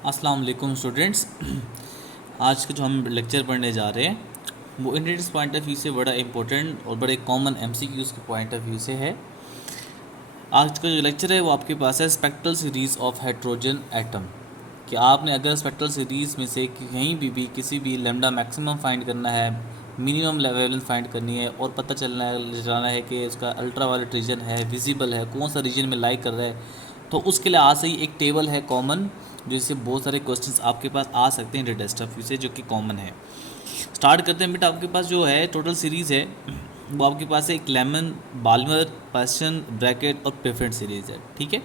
अस्सलाम वालेकुम स्टूडेंट्स। आज का जो हम लेक्चर पढ़ने जा रहे हैं वो इंटरनेट पॉइंट ऑफ व्यू से बड़ा इंपॉर्टेंट और बड़े कॉमन एमसीक्यूज़ के पॉइंट ऑफ व्यू से है। आज का जो लेक्चर है वो आपके पास है spectral series of hydrogen atom. कि आपने अगर स्पेक्ट्रल सीरीज़ में से कहीं भी किसी भी लैम्डा मैक्सिमम फाइंड करना है, मिनिमम लेवल फाइंड करनी है और पता चलाना है कि उसका अल्ट्रा वायलेट रीजन है, विजिबल है, कौन सा रीजन में लाइक कर रहा है, तो उसके लिए आज से ही एक टेबल है कॉमन, जिससे बहुत सारे क्वेश्चंस आपके पास आ सकते हैं टेस्ट ऑफ व्यू से, जो कि कॉमन है। स्टार्ट करते हैं बेटा। आपके पास जो है टोटल सीरीज़ है वो आपके पास है एक लेमन, बाल्मर, पर्सन, ब्रैकेट और प्रेफरेंस सीरीज़ है। ठीक है,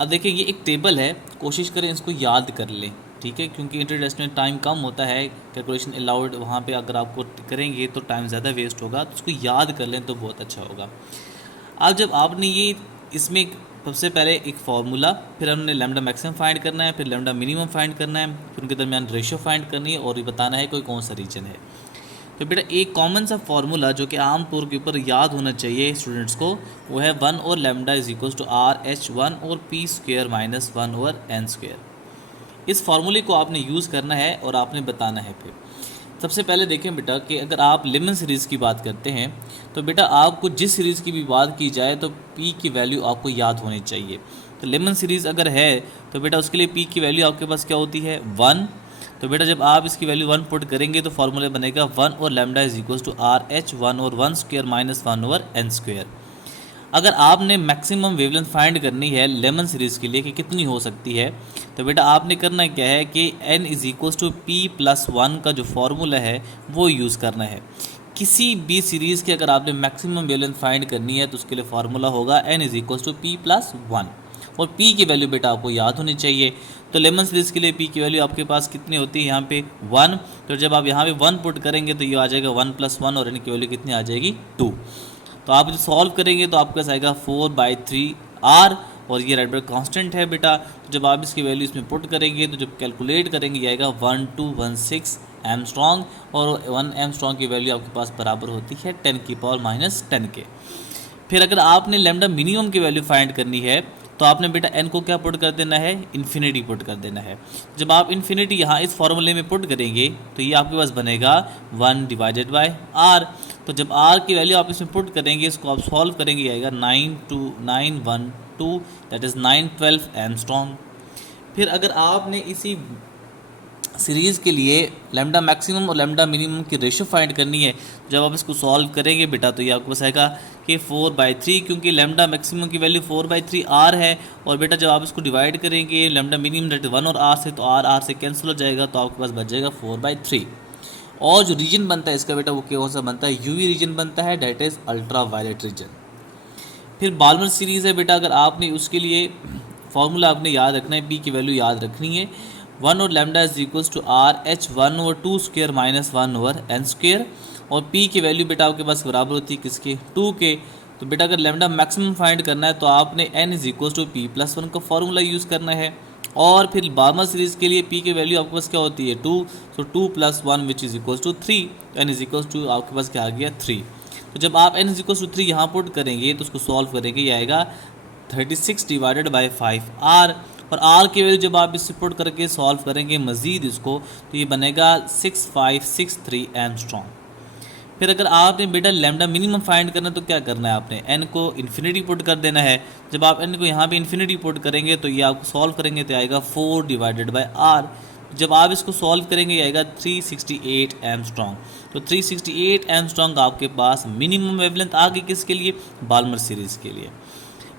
अब देखिए ये एक टेबल है, कोशिश करें इसको याद कर लें। ठीक है, क्योंकि इंटर टेस्ट में टाइम कम होता है, कैलकुलेशन अलाउड वहाँ पे अगर आपको करेंगे तो टाइम ज़्यादा वेस्ट होगा, तो उसको याद कर लें तो बहुत अच्छा होगा। अब जब आपने ये इसमें सबसे पहले एक फार्मूला, फिर हमने लैम्डा मैक्सिमम फाइंड करना है, फिर लैम्डा मिनिमम फाइंड करना है, फिर उनके दरमियान रेशियो फाइंड करनी है और ये बताना है कोई कौन सा रीजन है। तो बेटा एक कॉमन सा फार्मूला जो कि आम तौर के ऊपर याद होना चाहिए स्टूडेंट्स को, वो है 1 और lambda is equal to R H 1 और p square minus 1 over N square. इस फार्मूले को आपने यूज़ करना है और आपने बताना है। फिर सबसे पहले देखें बेटा कि अगर आप लेमन सीरीज़ की बात करते हैं तो बेटा आपको जिस सीरीज़ की भी बात की जाए तो पी की वैल्यू आपको याद होनी चाहिए। तो लेमन सीरीज़ अगर है तो बेटा उसके लिए पी की वैल्यू आपके पास क्या होती है, 1। तो बेटा जब आप इसकी वैल्यू 1 पुट करेंगे तो फार्मूला बनेगा 1 और lambda is equal to R H 1 और 1 square minus 1 over N square. अगर आपने मैक्सिमम वेवलेंथ फाइंड करनी है लेमन सीरीज़ के लिए कि कितनी हो सकती है, तो बेटा आपने करना क्या है कि n is equals to P plus 1 का जो फार्मूला है वो यूज़ करना है। किसी भी सीरीज़ की अगर आपने मैक्सिमम वेवलेंथ फाइंड करनी है तो उसके लिए फार्मूला होगा n is equals to P plus 1 और p की वैल्यू बेटा आपको याद होनी चाहिए। तो लेमन सीरीज़ के लिए p की वैल्यू आपके पास कितनी होती है, यहाँ पे 1। तो जब आप यहाँ पे 1 पुट करेंगे तो ये आ जाएगा 1 प्लस 1 और n की वैल्यू कितनी आ जाएगी, 2। तो आप जो सॉल्व करेंगे तो आपके पास आएगा 4/3 आर और ये रेड ब्रेड कांस्टेंट है बेटा। तो जब आप इसकी वैल्यू इसमें पुट करेंगे तो जब कैलकुलेट करेंगे ये आएगा 1216 एमस्ट्रॉन्ग और 1 एमस्ट्रॉन्ग की वैल्यू आपके पास बराबर होती है 10⁻⁻10 के। फिर अगर आपने लैम्डा मिनिमम की वैल्यू फाइंड करनी है तो आपने बेटा n को क्या पुट कर देना है, इन्फिनिटी पुट कर देना है। जब आप इन्फिनिटी यहाँ इस फॉर्मूले में पुट करेंगे तो ये आपके पास बनेगा 1/r। तो जब r की वैल्यू आप इसमें पुट करेंगे, इसको आप सॉल्व करेंगे, आएगा 92912, दैट इज़ 912 एमस्ट्रॉन्ग। फिर अगर आपने इसी सीरीज़ के लिए लैम्डा मैक्सिमम और लैम्डा मिनिमम की रेशो फाइंड करनी है, जब आप इसको सॉल्व करेंगे बेटा तो ये आपको पास आएगा कि 4/3, क्योंकि लैम्डा मैक्सिमम की वैल्यू 4/3 आर है। और बेटा जब आप इसको डिवाइड करेंगे लैम्डा मिनिमम दैट 1 और आर से, तो आर से कैंसिल हो जाएगा, तो आपके पास बच जाएगा 4/3। और जो रीजन बनता है इसका बेटा वो कौन सा बनता है, यूवी रीजन बनता है, that is ultraviolet region. फिर बाल्मर सीरीज़ है बेटा, अगर आपने उसके लिए फार्मूला आपने याद रखना है, पी की वैल्यू याद रखनी है, 1 और lambda is equals to R H 1 over 2 square minus 1 over N square. और पी की वैल्यू बेटा आपके पास बराबर होती है किसके, 2 के। तो बेटा अगर लैम्डा मैक्सिमम फाइंड करना है तो आपने n is equals to P plus 1 का फार्मूला यूज़ करना है। और फिर बाल्मर सीरीज़ के लिए p की वैल्यू आपके पास क्या होती है, 2। तो 2 plus 1 which is equals to 3, तो n इज इक्वल्स टू आपके पास क्या आ गया, 3। तो जब आप n इज इक्वल्स टू 3 यहाँ पुट करेंगे तो उसको सॉल्व करेंगे, ये आएगा 36/5r। और r की वैल्यू जब आप इससे पुट करके सॉल्व करेंगे मज़ीद इसको, तो ये बनेगा 6563 एमस्ट्रॉन्ग। फिर अगर आपने बेटा लैम्डा मिनिमम फाइंड करना है तो क्या करना है, आपने n को इन्फिनिटी पुट कर देना है। जब आप n को यहाँ पे इन्फिनिटी पुट करेंगे तो ये आपको सॉल्व करेंगे तो आएगा 4/r। जब आप इसको सॉल्व करेंगे ये आएगा 368 एमस्ट्रॉन्ग। तो 368 एमस्ट्रॉन्ग आपके पास मिनिमम वेवलेंथ आ गई किसके लिए, बाल्मर सीरीज़ के लिए।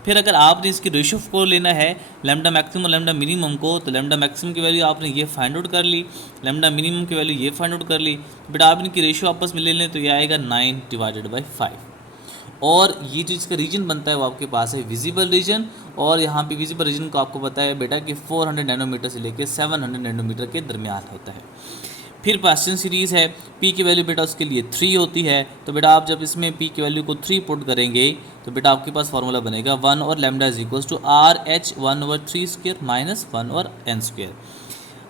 फिर अगर आपने इसकी रेशो को लेना है लैम्डा मैक्सिमम और लैम्डा मिनिमम को, तो लैम्डा मैक्सिमम की वैल्यू आपने ये फाइंड आउट कर ली, लैम्डा मिनिमम की वैल्यू ये फाइंड आउट कर ली। बेटा आप इनकी रेशो आपस में ले लें तो ये आएगा 9/5। और ये जो इसका रीजन बनता है वो आपके पास है विजिबल रीजन। और यहाँ पे विजिबल रीजन को आपको पता है बेटा कि 400 नैनोमीटर से लेकर 700 नैनोमीटर के दरमियान होता है। फिर पर्सन सीरीज़ है, p की वैल्यू बेटा उसके लिए 3 होती है। तो बेटा आप जब इसमें p की वैल्यू को 3 पुट करेंगे तो बेटा आपके पास फार्मूला बनेगा 1 और lambda is equals to R H 1 over 3 square minus 1 over N square.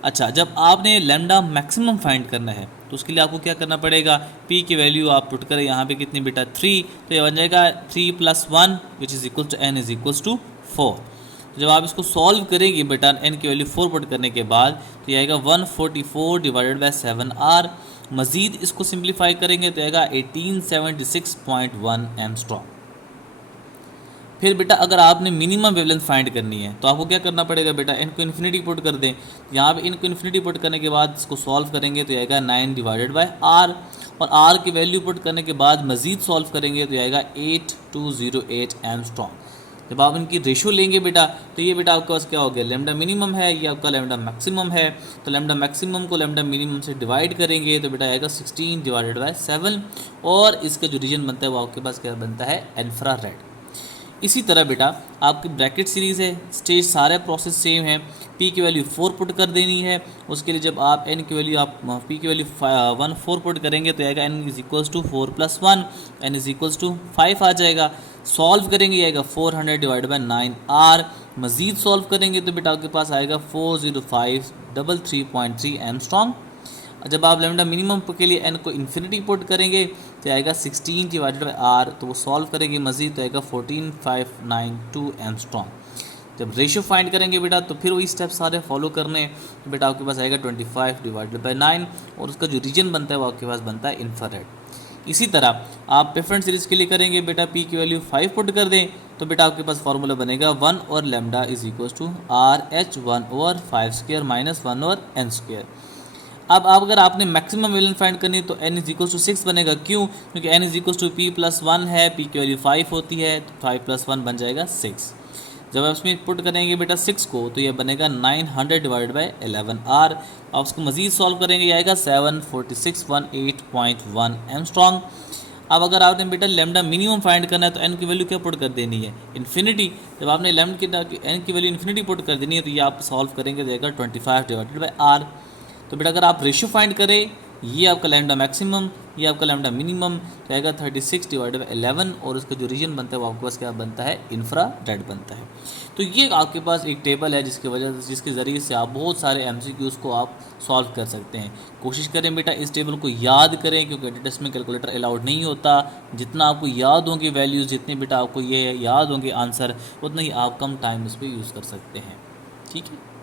अच्छा, जब आपने लैम्डा मैक्सिमम फाइंड करना है तो उसके लिए आपको क्या करना पड़ेगा, p की वैल्यू आप पुट करें यहाँ पे कितनी बेटा 3, तो ये बन जाएगा 3 plus 1 which is equal to n is equals to 4। तो जब आप इसको सॉल्व करेंगे बेटा n की वैल्यू 4 पुट करने के बाद तो ये आएगा 144 डिवाइडेड बाय 7r। मज़ीद इसको सिंप्लीफाई करेंगे तो आएगा 1876.1 एंगस्ट्रॉम। फिर बेटा अगर आपने मिनिमम वेवलेंथ फाइंड करनी है तो आपको क्या करना पड़ेगा बेटा, n को इन्फिनिटी पुट कर दें। यहाँ पे n को इन्फिनिटी पुट करने के बाद इसको सॉल्व करेंगे तो आएगा 9 डिवाइडेड बाय r, और r की वैल्यू पुट करने के बाद मज़ीद सॉल्व करेंगे तो आएगा 8208 एंगस्ट्रॉम। जब आप इनकी रेशो लेंगे बेटा तो ये बेटा आपके पास क्या हो गया, लैम्डा मिनिमम है, ये आपका लैम्डा मैक्सिमम है। तो लैम्डा मैक्सिमम को लैम्डा मिनिमम से डिवाइड करेंगे तो बेटा आएगा 16 डिवाइडेड बाय 7, और इसका जो रीजन बनता है वो आपके पास क्या बनता है, इंफ्रारेड। इसी तरह बेटा आपकी ब्रैकेट सीरीज़ है, स्टेज सारे प्रोसेस सेम है। p की वैल्यू 4 पुट कर देनी है, उसके लिए जब आप n की वैल्यू आप p की वैल्यू 4 पुट करेंगे तो आएगा n is equals to 4 + 1, n is equals to 5 आ जाएगा। सॉल्व करेंगे आएगा 400 डिवाइड बाय 9r। मज़ीद सॉल्व करेंगे तो बेटा आपके पास आएगा 40533.3 एंगस्ट्रॉम। जब आप लैम्डा मिनिमम के लिए n को इन्फिनिटी पुट करेंगे तो आएगा 16 डिवाइडेड बाई r, तो वो सॉल्व करेंगे मज़ीद तो आएगा 14592 एंगस्ट्रॉम। जब रेशियो फाइंड करेंगे बेटा तो फिर वही स्टेप सारे फॉलो करने हैं। तो बेटा आपके पास आएगा 25 डिवाइडेड बाई 9, और उसका जो रीजन बनता है वो आपके पास बनता है इंफ्रारेड। इसी तरह आप डिफरेंट सीरीज़ के लिए करेंगे बेटा, p की वैल्यू 5 पुट कर दें तो बेटा आपके पास फार्मूला बनेगा 1 और lambda is equal to RH1/5² - 1/n²। अब अगर आपने मैक्सिमम वेवलेंथ फाइंड करनी है तो n इज इक्वल टू 6 बनेगा। क्यों? क्योंकि n is equal to p + 1 है, p की वैल्यू 5 होती है, तो 5 + 1 बन जाएगा 6। जब आप इसमें पुट करेंगे बेटा 6 को तो यह बनेगा 900 डिवाइडेड बाई 11r। आप उसको मज़ीद सॉल्व करेंगे, ये आएगा 74618.1 एंगस्ट्रॉम। अब अगर आपने बेटा लैम्डा मिनिमम फाइंड करना है तो n की वैल्यू क्या पुट कर देनी है, इन्फिनिटी। जब आपने लैम्डा की n की वैल्यू इन्फिनिटी पुट कर देनी है तो ये आप सॉल्व करेंगे तो आएगा 25 डिवाइडेड बाई r। तो बेटा अगर आप रेशियो फाइंड करें, ये आपका लैम्डा मैक्सिमम, ये आपका लैम्डा मिनिमम, तो आएगा 36 डिवाइडेड बाई 11, और उसका जो रीजन बनता है वो आपके पास क्या बनता है, इंफ्रारेड बनता है। तो ये आपके पास एक टेबल है जिसके ज़रिए से आप बहुत सारे MCQs को आप सॉल्व कर सकते हैं। कोशिश करें बेटा इस टेबल को याद करें, क्योंकि टेस्ट में कैलकुलेटर अलाउड नहीं होता। जितना आपको याद होंगे वैल्यूज़, जितने बेटा आपको ये याद होंगे आंसर, उतना ही आप कम टाइम उस पर यूज़ कर सकते हैं। ठीक है।